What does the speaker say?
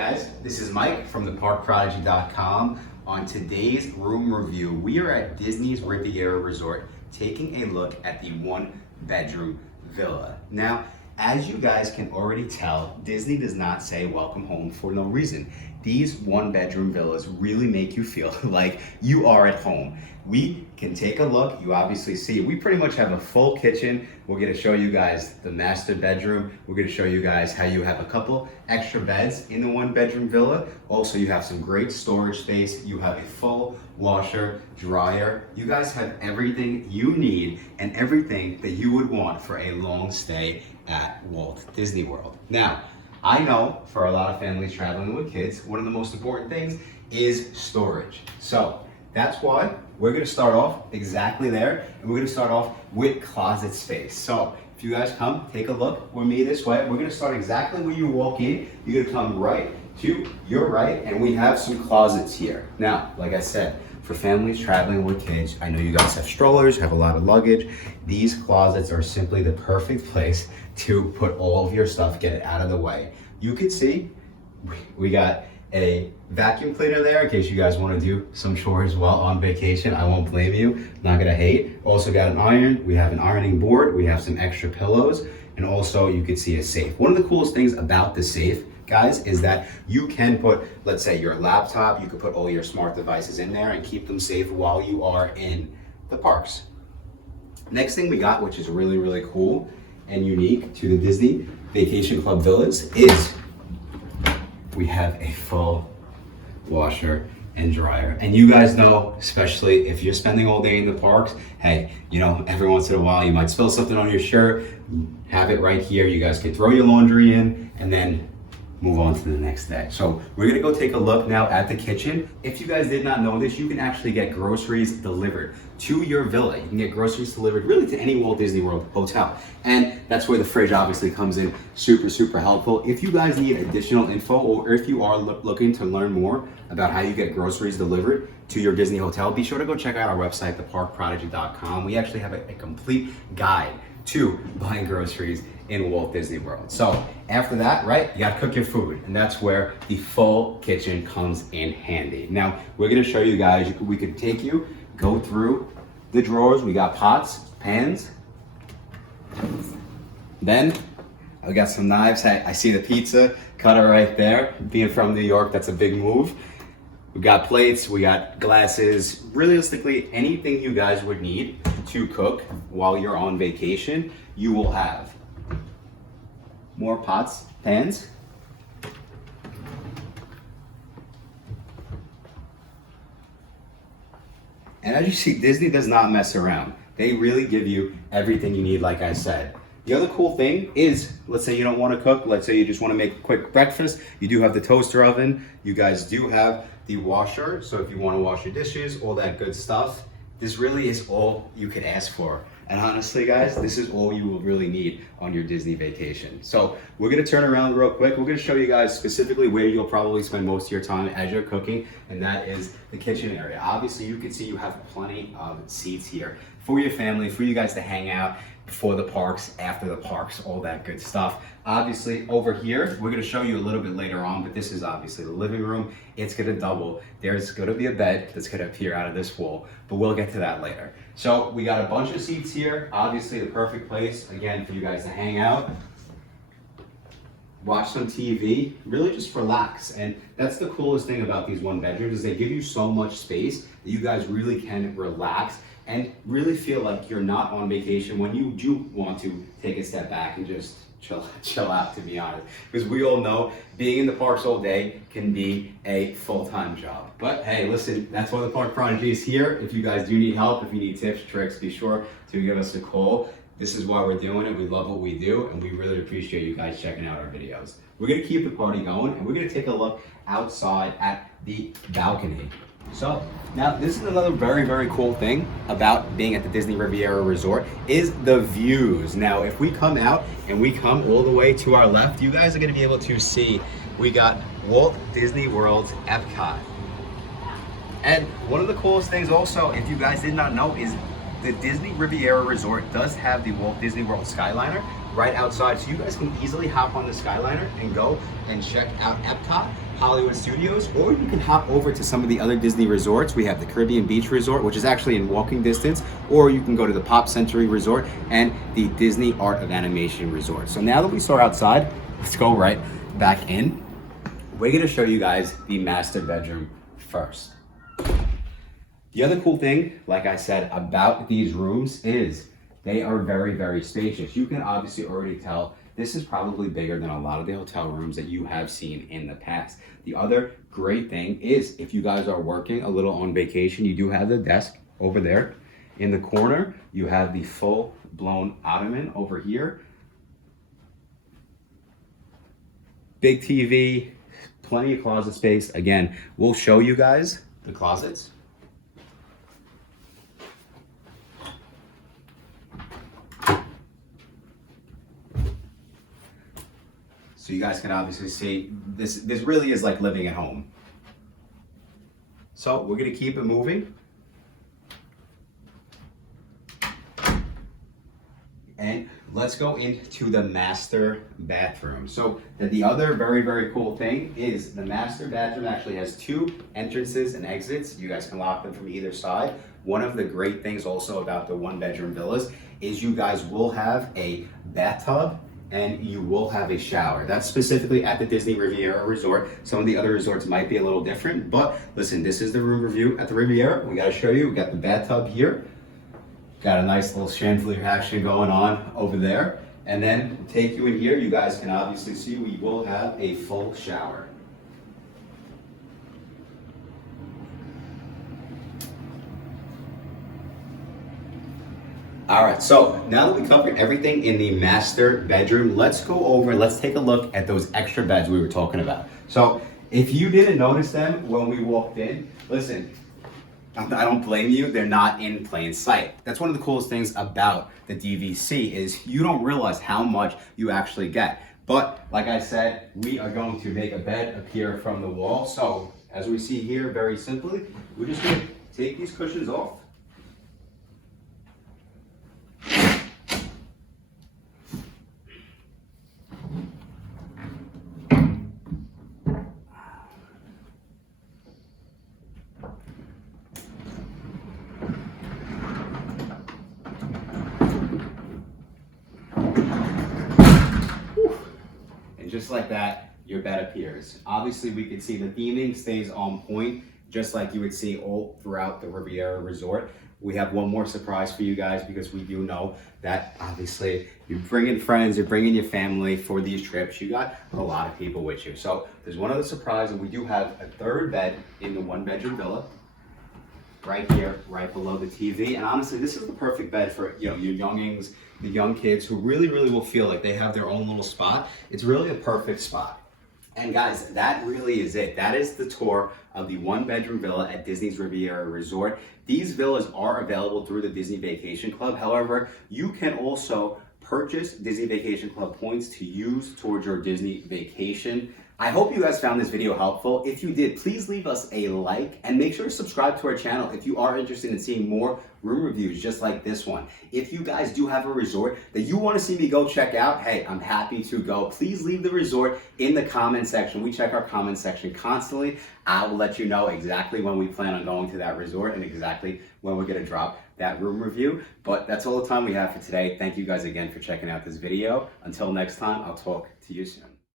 guys, this is Mike from theparkprodigy.com. On today's room review, we are at Disney's Riviera Resort taking a look at the one-bedroom villa. Now, as you guys can already tell, Disney does not say welcome home for no reason. These one-bedroom villas really make you feel like you are at home. We can take a look. You obviously see we pretty much have a full kitchen. We're going to show you guys the master bedroom. We're going to show you guys how you have a couple extra beds in the one-bedroom villa. Also, you have some great storage space. You have a full washer, dryer. You guys have everything you need and everything that you would want for a long stay at Walt Disney World. Now, I know for a lot of families traveling with kids, one of the most important things is storage. So that's why we're gonna start off exactly there, and we're gonna start off with closet space. So if you guys come, take a look with me this way. We're gonna start exactly where you walk in. You're gonna come right to your right, and we have some closets here. Now, like I said, for families traveling with kids, I know you guys have strollers, have a lot of luggage. These closets are simply the perfect place to put all of your stuff, get it out of the way. You can see we got a vacuum cleaner there in case you guys want to do some chores while on vacation. I won't blame you, not gonna hate. Also got an iron, we have an ironing board, we have some extra pillows, and also you can see a safe. One of the coolest things about the safe, guys, is that you can put, let's say your laptop, you could put all your smart devices in there and keep them safe while you are in the parks. Next thing we got, which is really, really cool and unique to the Disney Vacation Club Villas, is we have a full washer and dryer. And you guys know, especially if you're spending all day in the parks, hey, you know, every once in a while you might spill something on your shirt, have it right here. You guys can throw your laundry in and then move on to the next day. So we're gonna go take a look now at the kitchen. If you guys did not know this, you can actually get groceries delivered to your villa. You can get groceries delivered really to any Walt Disney World hotel. And that's where the fridge obviously comes in super, super helpful. If you guys need additional info, or if you are looking to learn more about how you get groceries delivered to your Disney hotel, be sure to go check out our website, theparkprodigy.com. We actually have a complete guide to buying groceries in Walt Disney World. So after that, right, you gotta cook your food, and that's where the full kitchen comes in handy. Now, we're gonna show you guys, we could take you, go through the drawers. We got pots, pans. Then, I got some knives. Hey, I see the pizza cutter right there. Being from New York, that's a big move. We got plates, we got glasses. Realistically, anything you guys would need to cook while you're on vacation, you will have. More pots, pans. And as you see, Disney does not mess around. They really give you everything you need, like I said. The other cool thing is, let's say you don't want to cook, let's say you just want to make a quick breakfast, you do have the toaster oven, you guys do have the washer, so if you want to wash your dishes, all that good stuff, this really is all you could ask for. And honestly, guys, this is all you will really need on your Disney vacation. So we're gonna turn around real quick. We're gonna show you guys specifically where you'll probably spend most of your time as you're cooking, and that is the kitchen area. Obviously, you can see you have plenty of seats here for your family, for you guys to hang out before the parks, after the parks, all that good stuff. Obviously, over here, we're gonna show you a little bit later on, but this is obviously the living room. It's gonna double. There's gonna be a bed that's gonna appear out of this wall, but we'll get to that later. So we got a bunch of seats here. Obviously, the perfect place, again, for you guys to hang out, watch some TV, really just relax. And that's the coolest thing about these one bedrooms, is they give you so much space that you guys really can relax and really feel like you're not on vacation when you do want to take a step back and just chill out, to be honest. Because we all know being in the parks all day can be a full-time job. But hey, listen, that's why the Park Prodigy is here. If you guys do need help, if you need tips, tricks, be sure to give us a call. This is why we're doing it. We love what we do, and we really appreciate you guys checking out our videos. We're gonna keep the party going, and we're gonna take a look outside at the balcony. So now this is another very, very cool thing about being at the Disney Riviera Resort is the views. Now, if we come out and we come all the way to our left, you guys are gonna be able to see we got Walt Disney World's Epcot. And one of the coolest things also, if you guys did not know, is the Disney Riviera Resort does have the Walt Disney World Skyliner right outside, so you guys can easily hop on the Skyliner and go and check out Epcot, Hollywood Studios, or you can hop over to some of the other Disney resorts. We have the Caribbean Beach Resort, which is actually in walking distance, or you can go to the Pop Century Resort and the Disney Art of Animation Resort. So now that we saw outside, let's go right back in. We're gonna show you guys the master bedroom first. The other cool thing, like I said, about these rooms is they are very, very spacious. You can obviously already tell this is probably bigger than a lot of the hotel rooms that you have seen in the past. The other great thing is if you guys are working a little on vacation, you do have the desk over there. In the corner, you have the full-blown ottoman over here. Big TV, plenty of closet space. Again, we'll show you guys the closets. So you guys can obviously see this really is like living at home. So we're gonna keep it moving. And let's go into the master bathroom. So the other very, very cool thing is the master bathroom actually has 2 entrances and exits. You guys can lock them from either side. One of the great things also about the 1-bedroom villas is you guys will have a bathtub and you will have a shower. That's specifically at the Disney Riviera Resort. Some of the other resorts might be a little different, but listen, this is the room review at the Riviera. We gotta show you, we got the bathtub here. Got a nice little chandelier action going on over there. And then we'll take you in here. You guys can obviously see we will have a full shower. All right, so now that we covered everything in the master bedroom, let's go over, let's take a look at those extra beds we were talking about. So if you didn't notice them when we walked in, listen, I don't blame you, they're not in plain sight. That's one of the coolest things about the DVC is you don't realize how much you actually get. But like I said, we are going to make a bed appear from the wall. So as we see here, very simply, we're just gonna take these cushions off. Just like that, your bed appears. Obviously, we can see the theming stays on point, just like you would see all throughout the Riviera Resort. We have one more surprise for you guys because we do know that obviously you're bringing friends, you're bringing your family for these trips. You got a lot of people with you. So there's one other surprise, and we do have a 3rd bed in the 1-bedroom villa. Right here, right below the TV. And honestly, this is the perfect bed for your youngings, the young kids who really will feel like they have their own little spot. It's really a perfect spot. And guys, that really is it. That is the tour of the 1-bedroom villa at Disney's Riviera Resort. These villas are available through the Disney Vacation Club. However, you can also purchase Disney Vacation Club points to use towards your Disney vacation. I hope you guys found this video helpful. If you did, please leave us a like and make sure to subscribe to our channel if you are interested in seeing more room reviews just like this one. If you guys do have a resort that you want to see me go check out, hey, I'm happy to go. Please leave the resort in the comment section. We check our comment section constantly. I will let you know exactly when we plan on going to that resort and exactly when we're going to drop that room review. But that's all the time we have for today. Thank you guys again for checking out this video. Until next time, I'll talk to you soon.